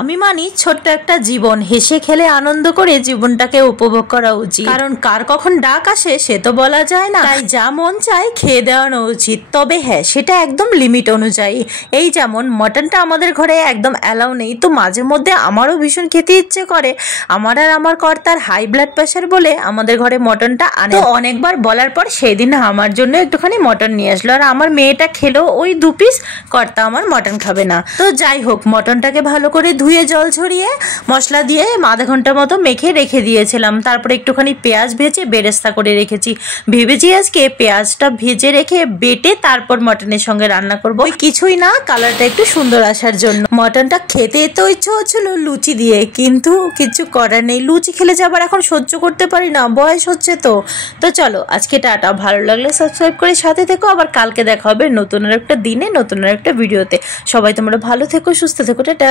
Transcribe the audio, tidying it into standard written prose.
আমি মানি ছোট্ট একটা জীবন, হেসে খেলে আনন্দ করে জীবনটাকে উপভোগ করা উচিত। কারণ কার কখন ডাক আসে সে তো বলা যায় না, তাই যা মন চায় খেয়ে দেওয়ানো উচিত। তবে হ্যাঁ, সেটা একদম লিমিট অনুযায়ী। এই যেমন মটনটা আমাদের ঘরে একদম অ্যালাউ নেই, তো মাঝে মধ্যে আমারও ভীষণ খেতে ইচ্ছে করে। আমার আর আমার কর্তার হাই ব্লাড প্রেশার বলে আমাদের ঘরে মটনটা আনে, তো অনেকবার বলার পর সেদিন আমার জন্য একটুখানি মটন নিয়ে আসলো। আর আমার মেয়েটা খেলো ওই 2 পিস, কর্তা আমার মটন খাবে না। তো যাই হোক, মটনটাকে ভালো করে ধুয়ে জল ঝরিয়ে মশলা দিয়ে আধা ঘন্টার মতো মেখে রেখে দিয়েছিলাম। তারপরে একটুখানি পেঁয়াজ ভেজে বেরেস্তা করে রেখেছি। ভেবেছি আজকে পেঁয়াজটা ভেজে রেখে বেটে তারপর মটনের সঙ্গে রান্না করবো, কিছুই না, কালারটা একটু সুন্দর আসার জন্য। মটনটা খেতে তো ইচ্ছে হচ্ছিল লুচি দিয়ে, কিন্তু কিছু করার নেই, লুচি খেলে যে আবার এখন সহ্য করতে পারি না, বয়স হচ্ছে তো। তো চলো আজকে টাটা, ভালো লাগলে সাবস্ক্রাইব করে সাথে থেকো। আবার কালকে দেখা হবে নতুন আর একটা দিনে, নতুন আর একটা ভিডিওতে। সবাই তোমরা ভালো থেকো, সুস্থ থেকো, টাটা।